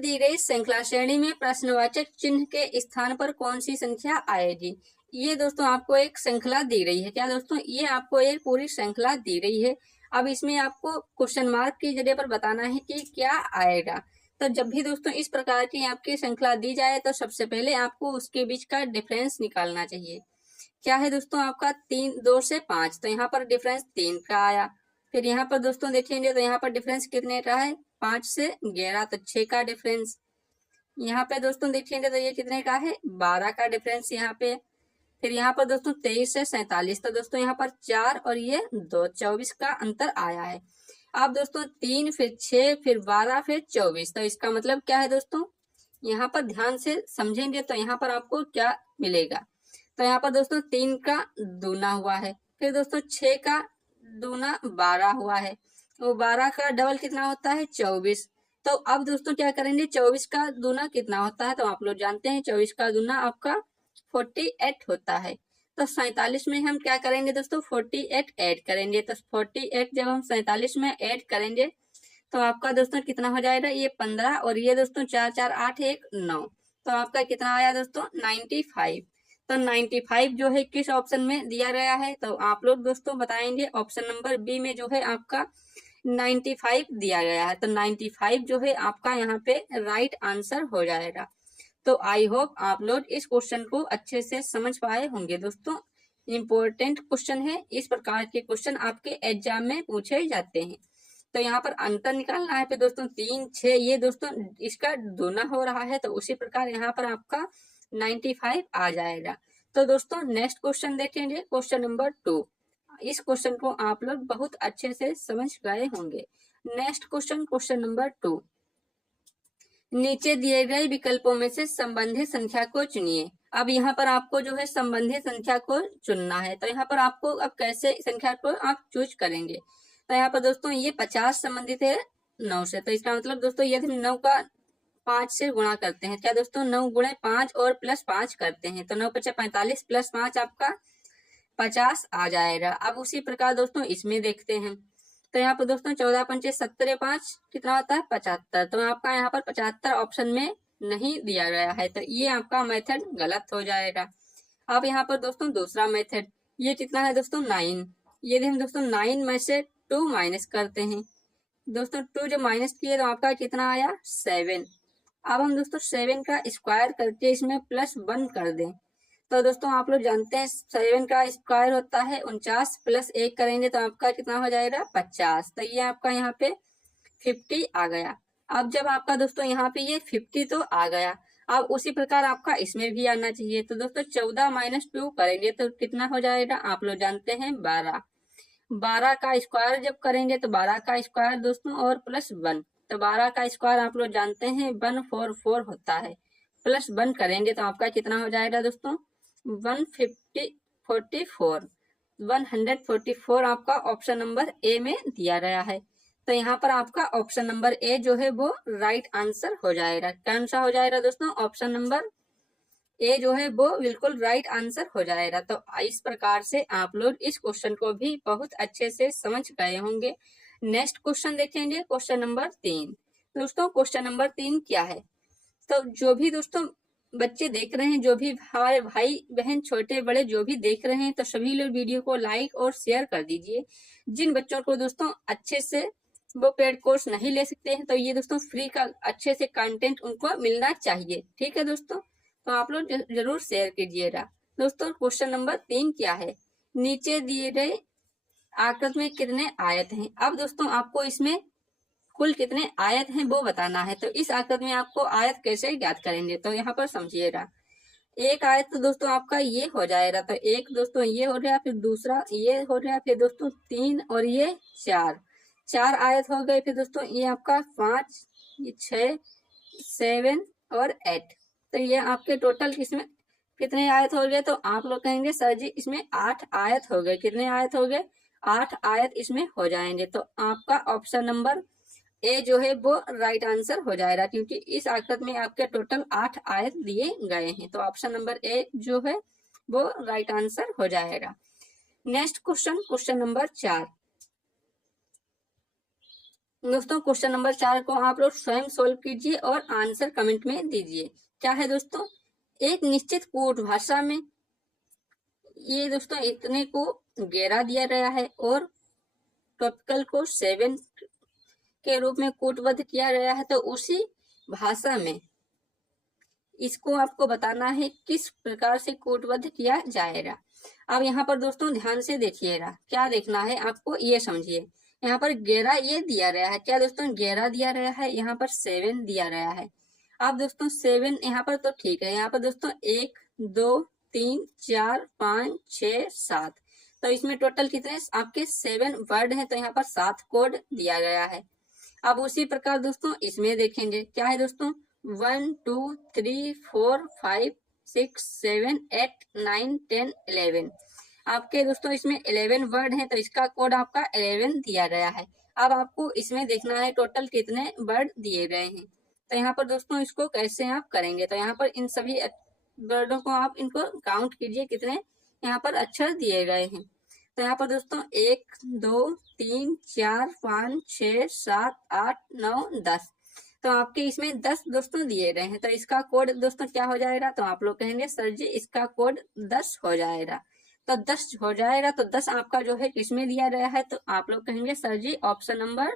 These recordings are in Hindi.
दी गई श्रृंखला श्रेणी में प्रश्नवाचक चिन्ह के स्थान पर कौन सी संख्या आएगी। ये दोस्तों आपको एक श्रृंखला दी गई है। क्या दोस्तों, ये आपको एक पूरी श्रृंखला दी गई है। अब इसमें आपको क्वेश्चन मार्क की जगह पर बताना है कि क्या आएगा। तो जब भी दोस्तों इस प्रकार की आपकी श्रृंखला दी जाए तो सबसे पहले आपको उसके बीच का डिफरेंस निकालना चाहिए। क्या है दोस्तों आपका 3, 2 से 5, तो यहाँ पर डिफरेंस 3 का आया। फिर यहाँ पर दोस्तों देखेंगे तो यहाँ पर डिफरेंस कितने का है, 5 से 11, तो 6 का डिफरेंस। यहाँ पे दोस्तों देखेंगे तो ये कितने का है, 12 का डिफरेंस यहाँ पे। फिर यहाँ पर दोस्तों 23 से 47, तो दोस्तों यहाँ पर 4 और ये 2, 24 का अंतर आया है। अब दोस्तों 3, फिर 6, फिर 12, फिर 24, तो इसका मतलब क्या है दोस्तों, यहाँ पर ध्यान से समझेंगे तो यहाँ पर आपको क्या मिलेगा। तो यहाँ पर दोस्तों 3 का दूना हुआ है, फिर दोस्तों 6 का दूना 12 हुआ है, वो 12 का डबल कितना होता है, 24। तो अब दोस्तों क्या करेंगे, 24 का दूना कितना होता है, तो आप लोग जानते हैं 24 का दूना आपका 48 होता है। तो 47 में हम क्या करेंगे दोस्तों, 48 ऐड करेंगे। तो 48 जब हम 47 में ऐड करेंगे तो आपका दोस्तों कितना हो जाएगा, ये 15 और ये दोस्तों 4, 4, 8, 1, 9, तो आपका कितना आया दोस्तों, 95। तो 95 जो है किस ऑप्शन में दिया गया है, तो आप लोग दोस्तों बताएंगे ऑप्शन नंबर बी में जो है आपका 95 दिया गया है। तो 95 जो है आपका यहाँ पे राइट आंसर हो जाएगा। तो आई होप आप लोग इस क्वेश्चन को अच्छे से समझ पाए होंगे। दोस्तों इम्पोर्टेंट क्वेश्चन है, इस प्रकार के क्वेश्चन आपके एग्जाम में पूछे जाते हैं। तो यहाँ पर अंतर निकालना है। फिर दोस्तों 3, 6 ये दोस्तों इसका दूना हो रहा है, तो उसी प्रकार यहाँ पर आपका 95 आ जाएगा। तो दोस्तों नेक्स्ट क्वेश्चन देखेंगे, क्वेश्चन नंबर 2। इस क्वेश्चन को आप लोग बहुत अच्छे से समझ गए होंगे। Next question, question number 2। नीचे दिए गए विकल्पों में से संबंधित संख्या को चुनिए। अब यहाँ पर आपको जो है संबंधित संख्या को चुनना है। तो यहाँ पर आपको अब कैसे संख्या को आप चूज करेंगे, तो यहाँ पर दोस्तों ये 50 संबंधित है 9 से, तो इसका मतलब दोस्तों यदि 9 का 5 से गुणा करते हैं, क्या दोस्तों 9 गुणे 5 और प्लस 5 करते हैं, तो 9 × 45 प्लस 5 आपका 50 आ जाएगा। अब उसी प्रकार दोस्तों इसमें देखते हैं, तो यहाँ पर दोस्तों 14 × 5 17, 5 कितना होता है, 75। तो आपका यहाँ पर 75 ऑप्शन में नहीं दिया गया है, तो ये आपका मेथड गलत हो जाएगा। अब यहाँ पर दोस्तों दूसरा मेथड, ये कितना है दोस्तों 9। यदि हम दोस्तों 9 में से 2 माइनस करते हैं, दोस्तों 2 जब माइनस किए तो आपका कितना आया, 7। अब हम दोस्तों 7 का स्क्वायर करके इसमें +1 कर दें, तो दोस्तों आप लोग जानते हैं 7 का स्क्वायर होता है 49, प्लस 1 करेंगे तो आपका कितना हो जाएगा, 50। तो ये आपका यहाँ पे 50 आ गया। अब जब आपका दोस्तों यहाँ पे ये 50 तो आ गया, अब उसी प्रकार आपका इसमें भी आना चाहिए। तो दोस्तों 14 - 2 करेंगे तो कितना हो जाएगा, आप लोग जानते हैं 12। 12 का स्क्वायर जब करेंगे तो 12 का स्क्वायर दोस्तों और +1, तो 12 का स्क्वायर आप लोग जानते हैं 144 होता है, +1 करेंगे तो आपका कितना हो जाएगा दोस्तों, 144 आपका ऑप्शन नंबर ए में दिया गया है। तो यहाँ पर आपका ऑप्शन नंबर ए जो है वो राइट आंसर हो जाएगा। कौन सा हो जाएगा दोस्तों, ऑप्शन नंबर ए जो है वो बिल्कुल राइट आंसर हो जाएगा। तो इस प्रकार से आप लोग इस क्वेश्चन को भी बहुत अच्छे से समझ गए होंगे। नेक्स्ट क्वेश्चन देखेंगे, क्वेश्चन नंबर 3। दोस्तों क्वेश्चन नंबर 3 क्या है, तो जो भी दोस्तों बच्चे देख रहे हैं, जो भी हमारे भाई बहन छोटे बड़े जो भी देख रहे हैं, तो सभी लोग वीडियो को लाइक और शेयर कर दीजिए। जिन बच्चों को दोस्तों अच्छे से वो पेड कोर्स नहीं ले सकते हैं, तो ये दोस्तों फ्री का अच्छे से कंटेंट उनको मिलना चाहिए। ठीक है दोस्तों, तो आप लोग जरूर शेयर कीजिएगा। दोस्तों क्वेश्चन नंबर 3 क्या है, नीचे दिए गए आकृति में कितने आयत हैं। अब दोस्तों आपको इसमें कुल कितने आयत हैं वो बताना है। तो इस आकृति में आपको आयत कैसे ज्ञात करेंगे, तो यहाँ पर समझिएगा। एक आयत तो दोस्तों आपका ये हो जाएगा, तो एक दोस्तों ये हो गया, फिर दूसरा ये हो गया, फिर दोस्तों 3 और ये 4 आयत हो गए। फिर दोस्तों ये आपका 5, ये 6, 7 और 8, तो ये आपके टोटल इसमें कितने आयत हो गए, तो आप लोग कहेंगे सर जी इसमें 8 आयत हो गए। कितने आयत हो गए, 8 आयत इसमें हो जाएंगे। तो आपका ऑप्शन नंबर ए जो है वो राइट आंसर हो जाएगा, क्योंकि इस आकृति में आपके टोटल 8 आयत दिए गए हैं। तो ऑप्शन नंबर ए जो है वो राइट आंसर हो जाएगा। Next question, question number 4। दोस्तों क्वेश्चन नंबर 4 को आप लोग स्वयं सोल्व कीजिए और आंसर कमेंट में दीजिए। क्या है दोस्तों, एक निश्चित कोड भाषा में ये दोस्तों इतने को 11 दिया गया है और टॉपिकल को 7 के रूप में कोडबद्ध किया गया है, तो उसी भाषा में इसको आपको बताना है किस प्रकार से कोडबद्ध किया जाएगा। अब यहाँ पर दोस्तों ध्यान से देखिएगा, क्या देखना है आपको ये समझिए। यहाँ पर 11 ये दिया गया है, क्या दोस्तों 11 दिया गया है, यहाँ पर 7 दिया गया है। अब दोस्तों 7 यहाँ पर तो ठीक है, यहाँ पर दोस्तों 1 2 3 4 5 6 7, तो इसमें टोटल कितने आपके 7 वर्ड हैं, तो यहाँ पर 7 कोड दिया गया है। अब उसी प्रकार दोस्तों इसमें देखेंगे, क्या है दोस्तों 1 2 3 4 5 6 7 8 9 10 11, आपके दोस्तों इसमें 11 वर्ड हैं, तो इसका कोड आपका 11 दिया गया है। अब आपको इसमें देखना है टोटल कितने वर्ड दिए गए हैं, तो यहाँ पर दोस्तों इसको कैसे आप करेंगे, तो यहाँ पर इन सभी वर्डों को आप इनको काउंट कीजिए कितने यहाँ पर अक्षर दिए गए हैं। तो यहाँ पर दोस्तों 1 2 3 4 5 6 7 8 9 10, तो आपके इसमें 10 दोस्तों दिए गए हैं, तो इसका कोड दोस्तों क्या हो जाएगा, तो आप लोग कहेंगे सर जी इसका कोड 10 हो जाएगा। तो 10 हो जाएगा, तो 10 आपका जो है किसमें दिया गया है, तो आप लोग कहेंगे सर जी ऑप्शन नंबर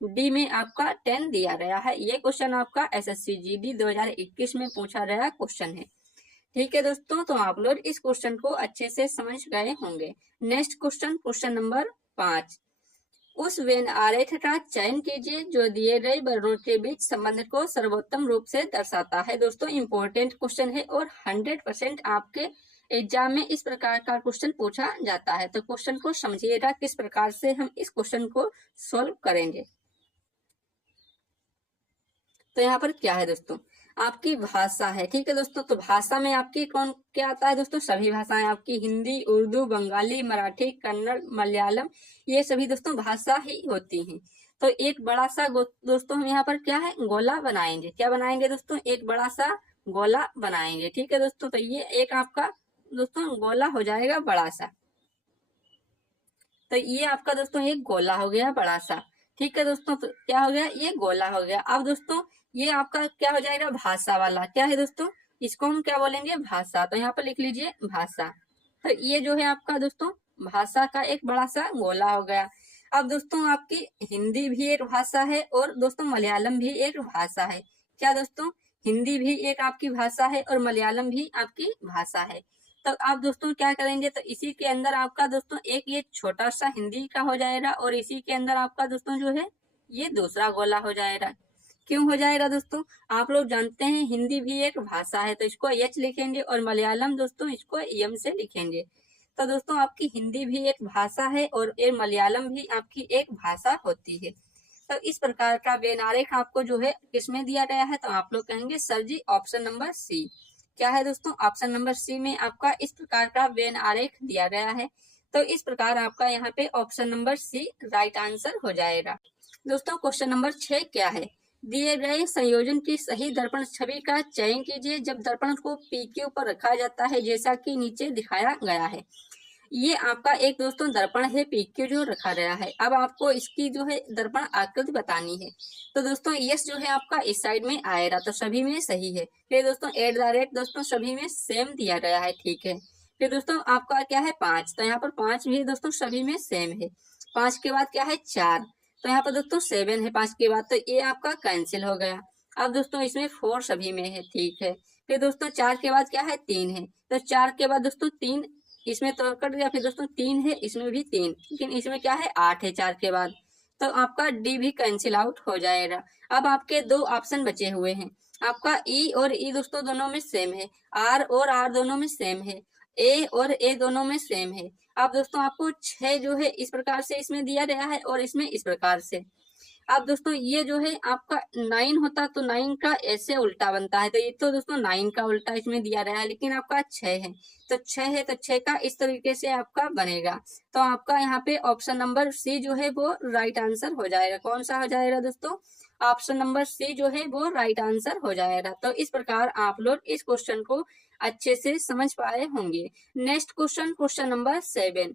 डी में आपका 10 दिया गया है। ये क्वेश्चन आपका एसएससी जीडी 2021 में पूछा गया क्वेश्चन है। ठीक है दोस्तों, तो आप लोग इस क्वेश्चन को अच्छे से समझ गए होंगे। नेक्स्ट क्वेश्चन, क्वेश्चन नंबर 5, उस वेन आरेख का चयन कीजिए जो दिए गए वर्णों के बीच संबंध को सर्वोत्तम रूप से दर्शाता है। दोस्तों इंपॉर्टेंट क्वेश्चन है और 100% आपके एग्जाम में इस प्रकार का क्वेश्चन पूछा जाता है। तो क्वेश्चन को समझिएगा किस प्रकार से हम इस क्वेश्चन को सोल्व करेंगे। तो यहाँ पर क्या है दोस्तों, आपकी भाषा है। ठीक है दोस्तों, तो भाषा में आपकी कौन क्या आता है दोस्तों, सभी भाषाएं आपकी हिंदी, उर्दू, बंगाली, मराठी, कन्नड़, मलयालम, ये सभी दोस्तों भाषा ही होती हैं। तो एक बड़ा सा दोस्तों हम यहाँ पर क्या है गोला बनाएंगे। क्या बनाएंगे दोस्तों, एक बड़ा सा गोला बनाएंगे। ठीक है दोस्तों, तो ये एक आपका दोस्तों गोला हो जाएगा बड़ा सा। तो ये आपका दोस्तों एक गोला हो गया बड़ा सा। ठीक है दोस्तों, तो क्या हो गया, ये गोला हो गया। अब दोस्तों ये आपका क्या हो जाएगा भाषा वाला, क्या है दोस्तों, इसको हम क्या बोलेंगे भाषा। तो यहाँ पर लिख लीजिए भाषा। तो ये जो है आपका दोस्तों भाषा का एक बड़ा सा गोला हो गया। अब दोस्तों आपकी हिंदी भी एक भाषा है और दोस्तों मलयालम भी एक भाषा है। क्या दोस्तों, हिंदी भी एक आपकी भाषा है और मलयालम भी आपकी भाषा है। तो आप दोस्तों क्या करेंगे, तो इसी के अंदर आपका दोस्तों एक ये छोटा सा हिंदी का हो जाएगा और इसी के अंदर आपका दोस्तों जो है ये दूसरा गोला हो जाएगा। क्यों हो जाएगा दोस्तों, आप लोग जानते हैं हिंदी भी एक भाषा है, तो इसको एच लिखेंगे और मलयालम दोस्तों इसको एम से लिखेंगे। तो दोस्तों आपकी हिंदी भी एक भाषा है और ये मलयालम भी आपकी एक भाषा होती है। तो इस प्रकार का वेन आरेख आपको जो है किसमें दिया गया है, तो आप लोग कहेंगे सर जी ऑप्शन नंबर सी। क्या है दोस्तों, ऑप्शन नंबर सी में आपका इस प्रकार का वेन आरेख दिया गया है। तो इस प्रकार आपका यहाँ पे option number C right answer हो जाएगा। दोस्तों क्वेश्चन नंबर 6 क्या है, दिए गए संयोजन की सही दर्पण छवि का चयन कीजिए जब दर्पण को PQ पर रखा जाता है जैसा कि नीचे दिखाया गया है। ये आपका एक दोस्तों दर्पण है PQ जो रखा गया है। अब आपको इसकी जो है दर्पण आकृति बतानी है। तो दोस्तों यस जो है आपका इस साइड में आएगा, तो सभी में सही है। फिर दोस्तों एट द रेट दोस्तों सभी में सेम दिया गया है। ठीक है, फिर दोस्तों आपका क्या है 5, तो यहाँ पर 5 भी दोस्तों सभी में सेम है। 5 के बाद क्या है 4, तो यहाँ पर दोस्तों 7 है 5 के बाद, तो ये आपका कैंसिल हो गया। अब दोस्तों इसमें 4 सभी में है। ठीक है, फिर दोस्तों 4 के बाद क्या है 3 है, तो 4 के बाद दोस्तों 3 इसमें तो कट गया। फिर दोस्तों 3 है, इसमें भी 3, लेकिन इसमें क्या है 8 है 4 के बाद, तो आपका डी भी कैंसिल आउट हो जाएगा। अब आपके 2 ऑप्शन बचे हुए हैं, आपका ई और ई दोस्तों दोनों में सेम है, आर और आर दोनों में सेम है, ए और ए दोनों में सेम है। अब दोस्तों आपको 6 जो है इस प्रकार से इसमें दिया गया है और इसमें इस प्रकार से। अब दोस्तों ये जो है आपका 9 होता तो 9 का ऐसे उल्टा बनता है, तो ये तो दोस्तों 9 का उल्टा इसमें दिया गया है, लेकिन आपका 6 है तो 6 है तो 6 का इस तरीके से आपका बनेगा। तो आपका यहाँ पे ऑप्शन नंबर सी जो है वो राइट आंसर हो जाएगा। कौन सा हो जाएगा दोस्तों, ऑप्शन नंबर सी जो है वो राइट आंसर हो जाएगा। तो इस प्रकार आप लोग इस क्वेश्चन को अच्छे से समझ पाए होंगे। नेक्स्ट क्वेश्चन, क्वेश्चन नंबर 7,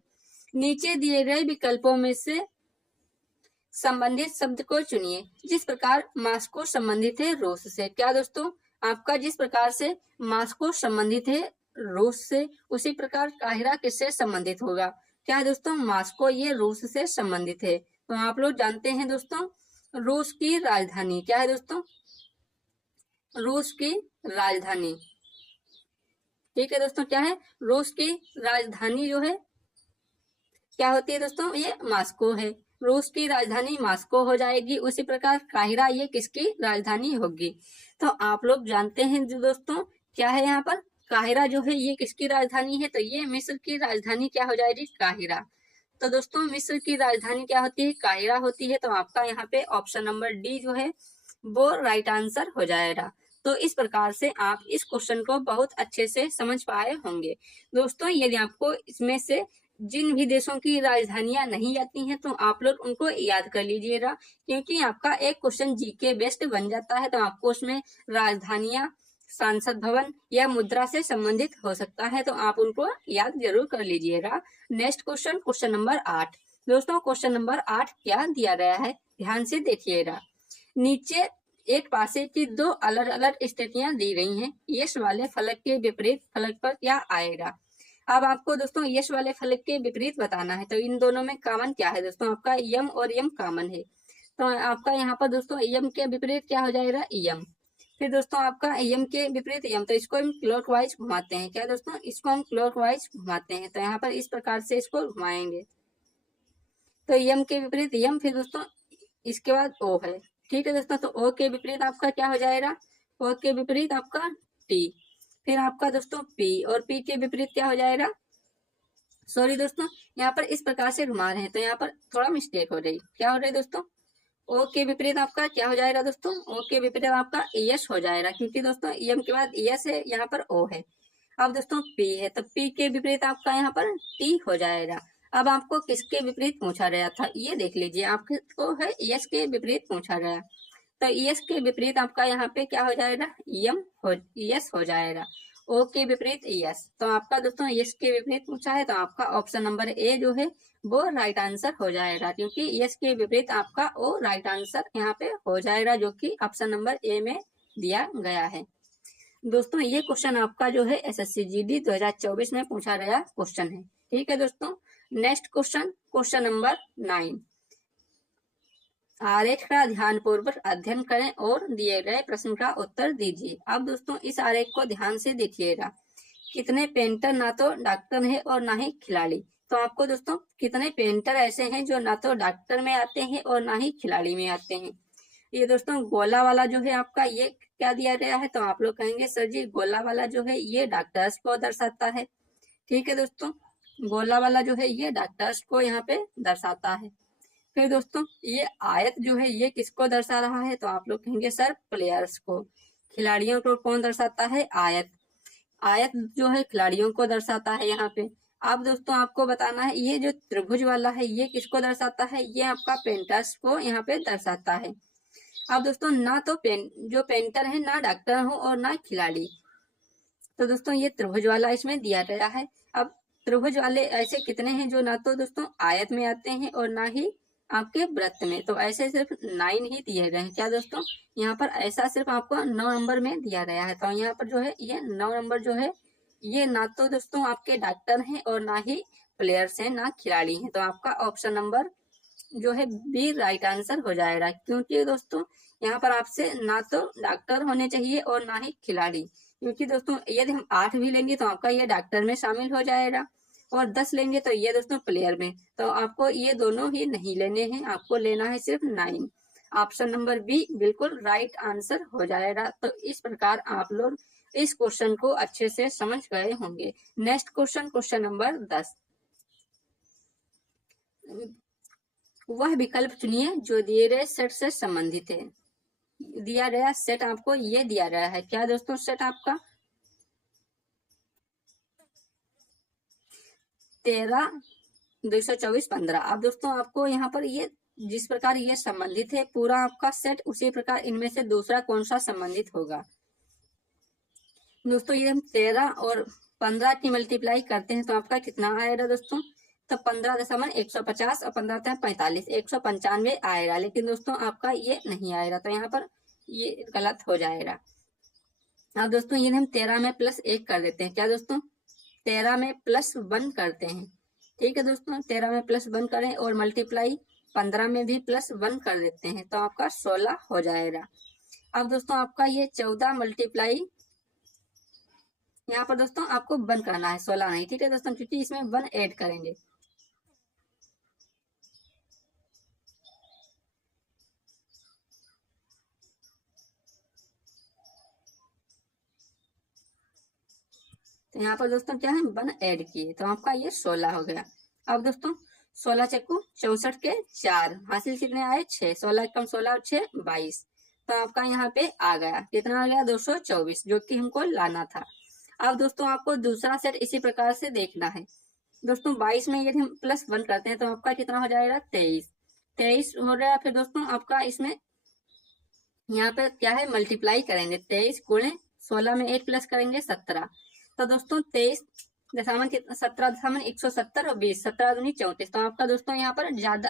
नीचे दिए गए विकल्पों में से संबंधित शब्द को चुनिए। जिस प्रकार मास्को संबंधित है रूस से। क्या दोस्तों, आपका जिस प्रकार से मास्को संबंधित है रूस से, उसी प्रकार काहिरा किससे संबंधित होगा? क्या दोस्तों, मास्को ये रूस से संबंधित है। तो आप लोग जानते हैं दोस्तों, रूस की राजधानी क्या है दोस्तों? रूस की राजधानी, ठीक है दोस्तों, क्या है? रूस की राजधानी जो है क्या होती है दोस्तों? ये मास्को है। रूस की राजधानी मास्को हो जाएगी। उसी प्रकार काहिरा ये किसकी राजधानी होगी? तो आप लोग जानते हैं जो दोस्तों, क्या है यहाँ पर? काहिरा जो है ये किसकी राजधानी है? तो ये मिस्र की राजधानी क्या हो जाएगी? काहिरा। तो दोस्तों मिस्र की राजधानी क्या होती है? काहिरा होती है। तो आपका यहाँ पे ऑप्शन नंबर डी जो है वो राइट आंसर हो जाएगा। तो इस प्रकार से आप इस क्वेश्चन को बहुत अच्छे से समझ पाए होंगे। दोस्तों यदि आपको इसमें से जिन भी देशों की राजधानियां नहीं आती हैं तो आप लोग उनको याद कर लीजिएगा, क्योंकि आपका एक क्वेश्चन जीके बेस्ड बन जाता है। तो आपको उसमें राजधानियां, संसद भवन या मुद्रा से संबंधित हो सकता है, तो आप उनको याद जरूर कर लीजिएगा। Next question, question number 8। दोस्तों क्वेश्चन नंबर 8 क्या दिया गया है, ध्यान से देखिएगा। नीचे एक पासे की दो अलग अलग स्थितियां दी गई हैं। यश वाले फलक के विपरीत फलक पर क्या आएगा? अब आपको दोस्तों यश वाले फलक के विपरीत बताना है। तो इन दोनों में कॉमन क्या है दोस्तों? आपका यम और यम कॉमन है। तो आपका यहाँ पर दोस्तों यम के विपरीत क्या हो जाएगा? यम। फिर दोस्तों आपका यम के विपरीत यम, तो इसको हम क्लॉकवाइज घुमाते हैं। क्या दोस्तों? इसको हम क्लॉकवाइज घुमाते हैं। तो यहाँ पर इस प्रकार से इसको घुमाएंगे। तो यम के विपरीत यम, फिर दोस्तों इसके बाद ओ है। ठीक है दोस्तों, तो ओ के विपरीत आपका क्या हो जाएगा? ओ के विपरीत आपका टी। फिर आपका दोस्तों पी, और पी के विपरीत क्या हो जाएगा? सॉरी दोस्तों, यहाँ पर इस प्रकार से घुमा रहे हैं तो यहाँ पर थोड़ा मिस्टेक हो रही। क्या हो रही है दोस्तों? ओ के विपरीत आपका क्या हो जाएगा दोस्तों? ओ के विपरीत आपका यस हो जाएगा, क्योंकि दोस्तों एम के बाद यस है, यहाँ पर ओ है। अब दोस्तों पी है, तो पी के विपरीत आपका यहाँ पर टी हो जाएगा। अब आपको किसके विपरीत पूछा गया था ये देख लीजिए। आपको है यस के विपरीत पूछा गया, तो यस के विपरीत आपका यहाँ पे क्या हो जाएगा? यम हो, यस हो जाएगा। ओ के विपरीत यस, तो आपका दोस्तों यस के विपरीत पूछा है, तो आपका ऑप्शन नंबर ए जो है वो राइट आंसर हो जाएगा, क्योंकि यस के विपरीत आपका ओ राइट आंसर यहाँ पे हो जाएगा, जो कि ऑप्शन नंबर ए में दिया गया है। दोस्तों ये क्वेश्चन आपका जो है एसएससी जीडी 2024 में पूछा गया क्वेश्चन है। ठीक है दोस्तों, नेक्स्ट क्वेश्चन, क्वेश्चन नंबर 9। आरेख का ध्यानपूर्वक अध्ययन करें और दिए गए प्रश्न का उत्तर दीजिए। अब दोस्तों इस आरेख को ध्यान से देखिएगा। कितने पेंटर ना तो डॉक्टर है और ना ही खिलाड़ी। तो आपको दोस्तों कितने पेंटर ऐसे हैं जो ना तो डॉक्टर में आते हैं और ना ही खिलाड़ी में आते हैं? ये दोस्तों गोला वाला जो है आपका ये क्या दिया गया है? तो आप लोग कहेंगे सर जी गोला वाला जो है ये डॉक्टर्स को दर्शाता है। ठीक है दोस्तों, गोला वाला जो है ये डॉक्टर्स को यहाँ पे दर्शाता है। फिर दोस्तों ये आयत जो है ये किसको दर्शा रहा है? तो आप लोग कहेंगे सर प्लेयर्स को। खिलाड़ियों को कौन दर्शाता है? आयत। आयत जो है खिलाड़ियों को दर्शाता है यहाँ पे। अब दोस्तों आपको बताना है ये जो त्रिभुज वाला है ये किसको दर्शाता है? ये आपका पेंटर्स को यहाँ पे दर्शाता है। अब दोस्तों ना तो जो पेंटर है ना डॉक्टर हो और ना खिलाड़ी, तो दोस्तों ये त्रिभुज वाला इसमें दिया गया है। अब त्रिभुज वाले ऐसे कितने हैं जो ना तो दोस्तों आयत में आते हैं और ना ही आपके वृत्त में? तो ऐसे सिर्फ 9 ही दिए गए हैं। क्या दोस्तों? यहाँ पर ऐसा सिर्फ आपको 9 नंबर में दिया गया है। तो यहाँ पर जो है ये 9 नंबर जो है ये ना तो दोस्तों आपके डॉक्टर हैं और ना ही प्लेयर्स हैं, ना खिलाड़ी हैं। तो आपका ऑप्शन नंबर जो है बी राइट आंसर हो जाएगा, क्योंकि दोस्तों यहाँ पर आपसे ना तो डॉक्टर होने चाहिए और ना ही खिलाड़ी। क्योंकि दोस्तों यदि हम 8 भी लेंगे तो आपका ये डॉक्टर में शामिल हो जाएगा, और 10 लेंगे तो ये दोस्तों प्लेयर में। तो आपको ये दोनों ही नहीं लेने हैं, आपको लेना है सिर्फ 9। ऑप्शन नंबर बी बिल्कुल राइट आंसर हो जाएगा। तो इस प्रकार आप लोग इस क्वेश्चन को अच्छे से समझ गए होंगे। Next question, question number 10। वह विकल्प चुनिए जो दिए गए सेट से संबंधित है। दिया गया सेट आपको ये दिया गया है। क्या दोस्तों? सेट आपका 13, 224, 15। अब दोस्तों आपको यहाँ पर ये जिस प्रकार ये संबंधित है पूरा आपका सेट, उसी प्रकार इनमें से दूसरा कौन सा संबंधित होगा? दोस्तों ये हम 13 और 15 की मल्टीप्लाई करते हैं तो आपका कितना आएगा दोस्तों? तो 15.150 और 15×45 195 आएगा, लेकिन दोस्तों आपका ये नहीं आएगा, तो यहाँ पर ये गलत हो जाएगा। अब दोस्तों ये हम 13 में +1 कर देते हैं। क्या दोस्तों, 13 में +1 करते हैं। ठीक है दोस्तों, 13 में +1 करें और मल्टीप्लाई 15 में भी +1 कर देते हैं, तो आपका 16 हो जाएगा। अब दोस्तों आपका ये 14 मल्टीप्लाई यहाँ पर दोस्तों आपको 1 करना है, 16 नहीं। ठीक है दोस्तों, क्योंकि इसमें 1 ऐड करेंगे। तो यहाँ पर दोस्तों क्या है, 1 ऐड किए, तो आपका ये 16 हो गया। अब दोस्तों 16 चक्कू 64 के 4 हासिल कितने आए, 6। 16 कम 16 और 6 22, तो आपका यहाँ पे आ गया, कितना आ गया, 224, जो कि हमको लाना था। अब दोस्तों आपको दूसरा सेट इसी प्रकार से देखना है। दोस्तों 22 में यदि हम +1 करते हैं तो आपका कितना हो जाएगा, 23। 23 हो गया। फिर दोस्तों आपका इसमें यहाँ पे क्या है, मल्टीप्लाई करेंगे, 23 गुणे 16 में 8 प्लस करेंगे 17। तो दोस्तों 23 दशामन 17.170 और 20, 17 दूनी 34, तो आपका दोस्तों यहाँ पर ज्यादा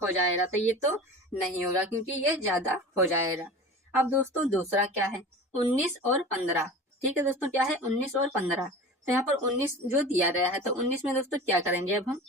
हो जाएगा, तो ये तो नहीं होगा क्योंकि ये ज्यादा हो जाएगा। अब दोस्तों दूसरा क्या है, 19 और 15। ठीक है दोस्तों, क्या है, 19 और 15। तो यहाँ पर 19 जो दिया गया है, तो 19 में दोस्तों क्या करेंगे, अब हम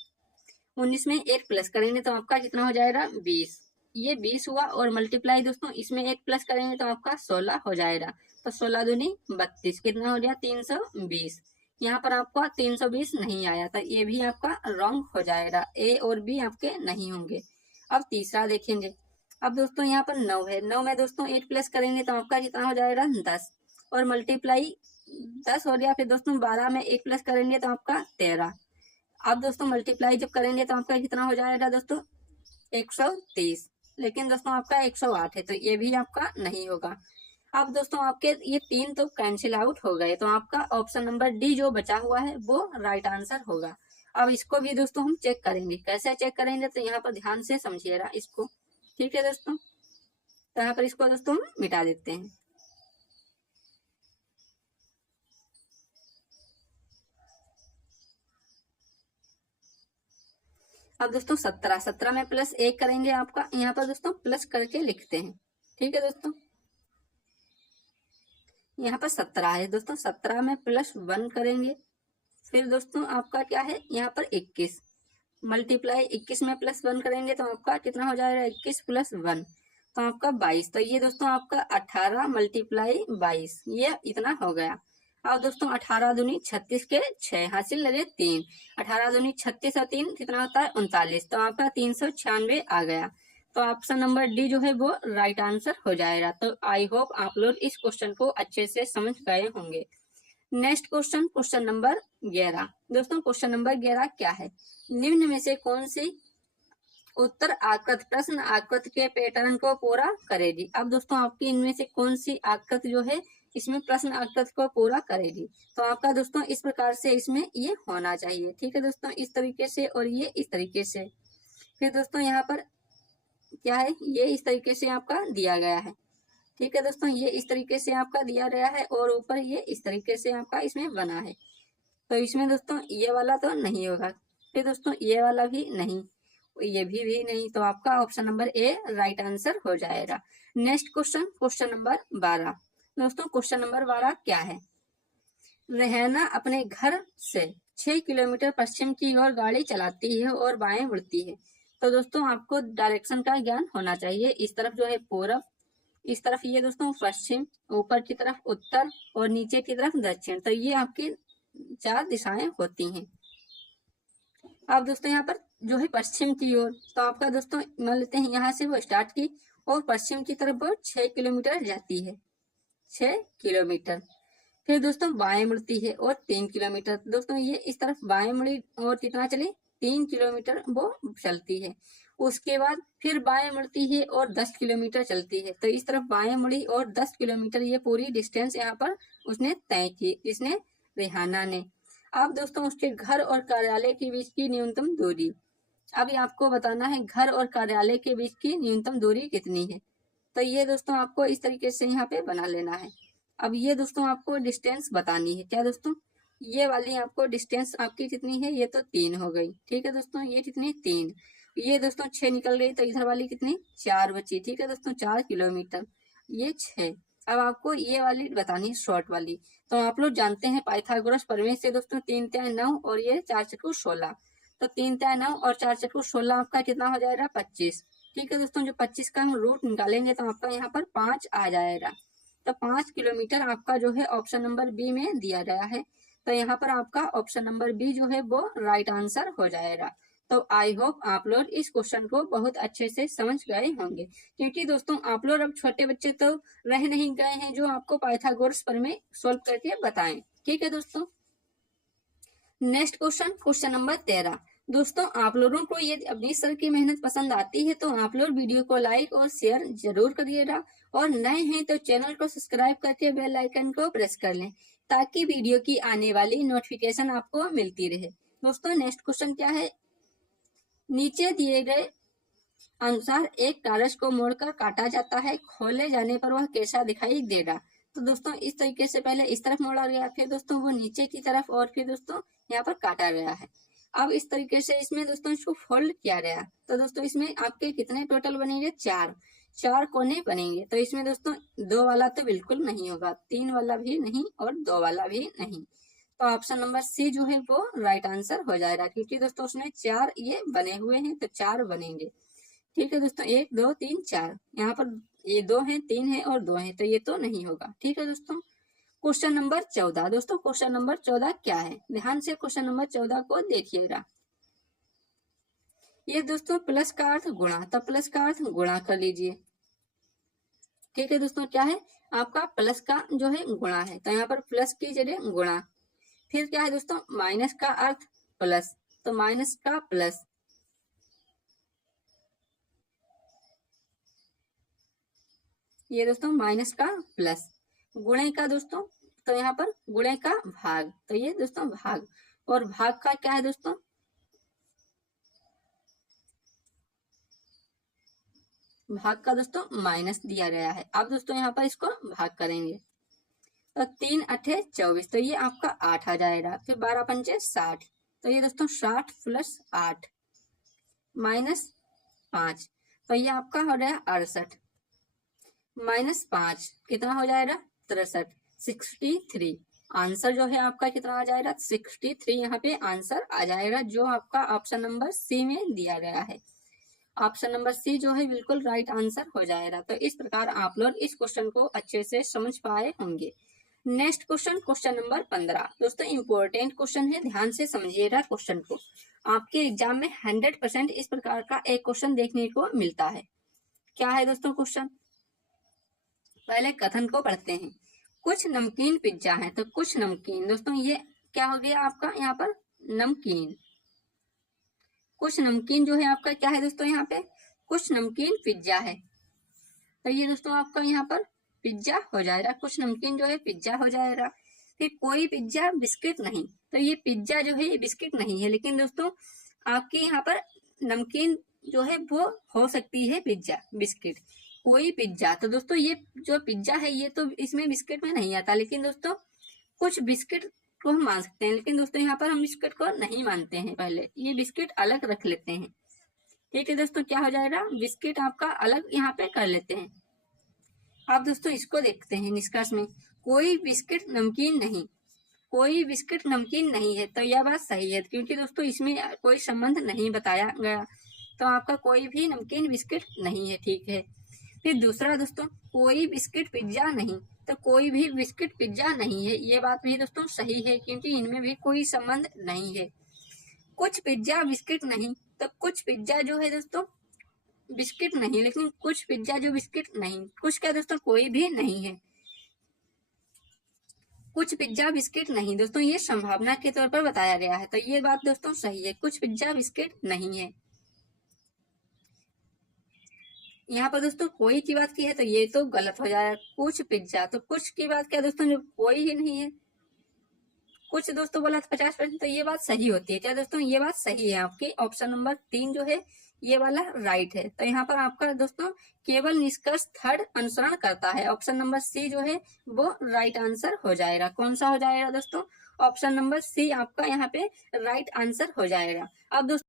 19 में 8 प्लस करेंगे तो आपका कितना हो जाएगा, 20। ये 20 हुआ, और मल्टीप्लाई दोस्तों इसमें 8 प्लस करेंगे तो आपका 16 हो जाएगा। तो 16 दूनी 32, कितना हो गया, 320। यहाँ पर आपका 320 नहीं आया, तो ये भी आपका रॉन्ग हो जाएगा, ए और बी आपके नहीं होंगे। अब तीसरा देखेंगे। अब दोस्तों यहाँ पर 9 है, 9 में दोस्तों 8 प्लस करेंगे तो आपका कितना हो जाएगा, 10, और मल्टीप्लाई 10 हो गया। फिर दोस्तों 12 में 8 प्लस करेंगे तो आपका 13। अब दोस्तों मल्टीप्लाई जब करेंगे तो आपका कितना हो जाएगा दोस्तों, 130, लेकिन दोस्तों आपका 108 है, तो ये भी आपका नहीं होगा। अब दोस्तों आपके ये 3 तो कैंसिल आउट हो गए, तो आपका ऑप्शन नंबर डी जो बचा हुआ है वो राइट आंसर होगा। अब इसको भी दोस्तों हम चेक करेंगे, कैसे चेक करेंगे, तो यहाँ पर ध्यान से समझिएगा इसको। ठीक है दोस्तों, तो यहाँ पर इसको दोस्तों हम मिटा देते हैं। अब दोस्तों 17 में +1 करेंगे, आपका यहाँ पर दोस्तों प्लस करके लिखते हैं। ठीक है दोस्तों, यहाँ पर 17 है दोस्तों, 17 में +1 करेंगे। फिर दोस्तों आपका क्या है, यहाँ पर 21 मल्टीप्लाई 21 में +1 करेंगे तो आपका कितना हो जाएगा, 21 + 1, तो आपका 22। तो ये दोस्तों आपका 18 मल्टीप्लाई 22, ये इतना हो गया। अब दोस्तों 18 दूनी 36 के 6 हासिल लगे 3, 18 दूनी 36 और 3 कितना होता है, 39, तो आपका 396 आ गया। तो ऑप्शन नंबर डी जो है वो राइट आंसर हो जाएगा। तो आई होप आप लोग इस क्वेश्चन को अच्छे से समझ गए होंगे। Next question, question number 11। दोस्तों क्वेश्चन नंबर 11 क्या है, निम्न में से कौन सी उत्तर आकृति प्रश्न आकृति के पैटर्न को पूरा करेगी। अब दोस्तों आपकी इनमें से कौन सी आकृति जो है इसमें प्रश्न आकृति को पूरा करेगी, तो आपका दोस्तों इस प्रकार से इसमें ये होना चाहिए। ठीक है दोस्तों, इस तरीके से और ये इस तरीके से। फिर दोस्तों यहाँ पर क्या है, ये इस तरीके से आपका दिया गया है। ठीक है दोस्तों, ये इस तरीके से आपका दिया गया है, और ऊपर ये इस तरीके से आपका इसमें बना है। तो इसमें दोस्तों ये वाला तो नहीं होगा, फिर दोस्तों ये वाला भी नहीं, ये भी नहीं, तो आपका option number A right answer हो जाएगा। Next question, question number 12। दोस्तों क्वेश्चन नंबर 12 क्या है, रेहाना अपने घर से 6 किलोमीटर पश्चिम की ओर गाड़ी चलाती है और बाएं मुड़ती है। तो दोस्तों आपको डायरेक्शन का ज्ञान होना चाहिए। इस तरफ जो है पूरब, इस तरफ ये दोस्तों पश्चिम, ऊपर की तरफ उत्तर और नीचे की तरफ दक्षिण, तो ये आपकी 4 दिशाएं होती हैं। अब दोस्तों यहाँ पर जो है पश्चिम की ओर, तो आपका दोस्तों मान लेते हैं यहाँ से वो स्टार्ट की और पश्चिम की तरफ वो 6 किलोमीटर जाती है, 6 किलोमीटर। फिर दोस्तों बाएं मुड़ती है और 3 किलोमीटर, दोस्तों ये इस तरफ बाएं मुड़ी और कितना चले, 3 किलोमीटर वो चलती है। उसके बाद फिर बाएं मुड़ती है और 10 किलोमीटर चलती है, तो इस तरफ बाएं मुड़ी और 10 किलोमीटर ये पूरी डिस्टेंस यहाँ पर उसने तय की, इसने रेहाना ने। अब दोस्तों उसके घर और कार्यालय के बीच की न्यूनतम दूरी, अभी आपको बताना है घर और कार्यालय के बीच की न्यूनतम दूरी कितनी है। तो ये दोस्तों आपको इस तरीके से यहाँ पे बना लेना है। अब ये दोस्तों आपको डिस्टेंस बतानी है, क्या दोस्तों, ये वाली आपको डिस्टेंस आपकी कितनी है, ये तो 3 हो गई। ठीक है दोस्तों, ये कितनी 3, ये दोस्तों 6 निकल गई, तो इधर वाली कितनी 4 बची। ठीक है दोस्तों, 4 किलोमीटर, ये 6। अब आपको ये वाली बतानी है शॉर्ट वाली। तो आप लोग जानते हैं पाइथागोरस प्रमेय से दोस्तों 3 तिहाई 9 और ये 4 चक्कू 16। तो 3 तिहाई 9 और 4 चक्कू 16 आपका कितना हो जाएगा 25। ठीक है दोस्तों, जो 25 का हम रूट निकालेंगे तो आपका यहाँ पर 5 आ जाएगा। तो 5 किलोमीटर आपका जो है ऑप्शन नंबर बी में दिया गया है। तो यहाँ पर आपका ऑप्शन नंबर बी जो है वो राइट आंसर हो जाएगा। तो आई होप आप लोग इस क्वेश्चन को बहुत अच्छे से समझ गए होंगे, क्योंकि दोस्तों आप लोग अब छोटे बच्चे तो रह नहीं गए हैं जो आपको पाइथागोरस प्रमेय सोल्व करके बताएं। ठीक है दोस्तों, नेक्स्ट क्वेश्चन, क्वेश्चन नंबर 13। दोस्तों आप लोगों को ये अपनी सर की मेहनत पसंद आती है तो आप लोग वीडियो को लाइक और शेयर जरूर करिएगा, और नए हैं तो चैनल को सब्सक्राइब करके बेल आइकन को प्रेस कर लें, ताकि वीडियो की आने वाली नोटिफिकेशन आपको मिलती रहे। दोस्तों नेक्स्ट क्वेश्चन क्या है, नीचे दिए गए अनुसार एक कागज को मोड़कर काटा जाता है, खोले जाने पर वह कैसा दिखाई देगा। तो दोस्तों इस तरीके से पहले इस तरफ मोड़ा गया, फिर दोस्तों वो नीचे की तरफ, और फिर दोस्तों यहाँ पर काटा गया है। अब इस तरीके से इसमें दोस्तों इसको फोल्ड किया गया। तो दोस्तों इसमें आपके कितने टोटल बनेंगे, 4 कोने बनेंगे। तो इसमें दोस्तों 2 वाला तो बिल्कुल नहीं होगा, 3 वाला भी नहीं और 2 वाला भी नहीं। तो ऑप्शन नंबर सी जो है वो राइट आंसर हो जाएगा, क्योंकि दोस्तों उसमें 4 ये बने हुए हैं तो 4 बनेंगे। ठीक है दोस्तों, 1 2 3 4, यहाँ पर ये 2 है, 3 है और 2 है, तो ये तो नहीं होगा। ठीक है दोस्तों, क्वेश्चन नंबर 14। दोस्तों क्वेश्चन नंबर 14 क्या है, ध्यान से क्वेश्चन नंबर 14 को देखिएगा। ये दोस्तों प्लस का अर्थ गुणा, तो प्लस का अर्थ गुणा कर लीजिए। ठीक है दोस्तों, क्या है आपका प्लस का जो है गुणा है, तो यहाँ पर प्लस की जगह गुणा। फिर क्या है दोस्तों, माइनस का अर्थ प्लस, तो माइनस का प्लस। ये दोस्तों माइनस का प्लस, गुणे का दोस्तों, तो यहाँ पर गुणे का भाग, तो ये दोस्तों भाग, और भाग का क्या है दोस्तों, भाग का दोस्तों माइनस दिया गया है। अब दोस्तों यहाँ पर इसको भाग करेंगे, तो 3 अठे 24, तो ये आपका 8 आ जाएगा। फिर 12 पंचे 60, तो ये दोस्तों 60 प्लस 8 माइनस 5, तो ये आपका हो गया 68, माइनस 5 कितना हो जाएगा 63, 63। आंसर जो है आपका कितना आ जाएगा 63, यहाँ पे आंसर आ जाएगा, जो आपका ऑप्शन नंबर सी में दिया गया है। ऑप्शन नंबर सी जो है बिल्कुल राइट आंसर हो जाएगा। तो इस प्रकार आप लोग इस क्वेश्चन को अच्छे से समझ पाए होंगे। Next question, question number 15। दोस्तों इंपॉर्टेंट क्वेश्चन है, ध्यान से समझिएगा क्वेश्चन को। आपके एग्जाम में 100% इस प्रकार का एक क्वेश्चन देखने को मिलता है। क्या है दोस्तों क्वेश्चन, पहले कथन को पढ़ते हैं। कुछ नमकीन पिज्जा है, तो कुछ नमकीन, दोस्तों ये क्या हो गया आपका यहाँ पर नमकीन। कुछ नमकीन जो है आपका क्या है दोस्तों, यहाँ पे कुछ नमकीन पिज्जा है, तो ये दोस्तों आपका यहाँ पर पिज्जा हो जाएगा। कुछ नमकीन जो है पिज्जा हो जाएगा। फिर कोई पिज्जा बिस्किट नहीं, तो ये पिज्जा जो है ये बिस्किट नहीं है, लेकिन दोस्तों आपके यहाँ पर नमकीन जो है वो हो सकती है पिज्जा बिस्किट। कोई पिज्जा, तो दोस्तों ये जो पिज्जा है ये तो इसमें बिस्किट में नहीं आता, लेकिन दोस्तों कुछ बिस्किट को हम मान सकते हैं, लेकिन दोस्तों यहाँ पर हम बिस्किट को नहीं मानते हैं, पहले ये बिस्किट अलग रख लेते हैं। ठीक है दोस्तों, क्या हो जाएगा बिस्किट आपका अलग यहाँ पे कर लेते हैं। अब दोस्तों इसको देखते हैं निष्कर्ष में, कोई बिस्किट नमकीन नहीं, कोई बिस्किट नमकीन नहीं है, तो यह बात सही है, क्योंकि दोस्तों इसमें कोई संबंध नहीं बताया गया, तो आपका कोई भी नमकीन बिस्किट नहीं है। ठीक है, फिर दूसरा दोस्तों कोई बिस्किट पिज्जा नहीं, तो कोई भी बिस्किट पिज्जा नहीं है, ये बात भी दोस्तों सही है, क्योंकि इनमें भी कोई संबंध नहीं है। कुछ पिज्जा बिस्किट नहीं, तो कुछ पिज्जा जो है दोस्तों बिस्किट नहीं, लेकिन कुछ पिज्जा जो बिस्किट नहीं, कुछ क्या दोस्तों कोई भी नहीं है। कुछ पिज्जा बिस्किट नहीं, दोस्तों ये संभावना के तौर पर बताया गया है, तो ये बात दोस्तों सही है, कुछ पिज्जा बिस्किट नहीं है। यहाँ पर दोस्तों कोई की बात की है, तो ये तो गलत हो जाएगा, कुछ पिज्जा, तो कुछ की बात क्या दोस्तों, जो कोई ही नहीं है। कुछ दोस्तों बोला 50%, तो ये बात सही होती है। क्या दोस्तों ये बात सही है आपकी, ऑप्शन नंबर 3 जो है ये वाला राइट है। तो यहाँ पर आपका दोस्तों केवल निष्कर्ष थर्ड अनुसरण करता है, ऑप्शन नंबर सी जो है वो राइट आंसर हो जाएगा। कौन सा हो जाएगा दोस्तों, ऑप्शन नंबर सी आपका यहाँ पे राइट आंसर हो जाएगा। अब दोस्तों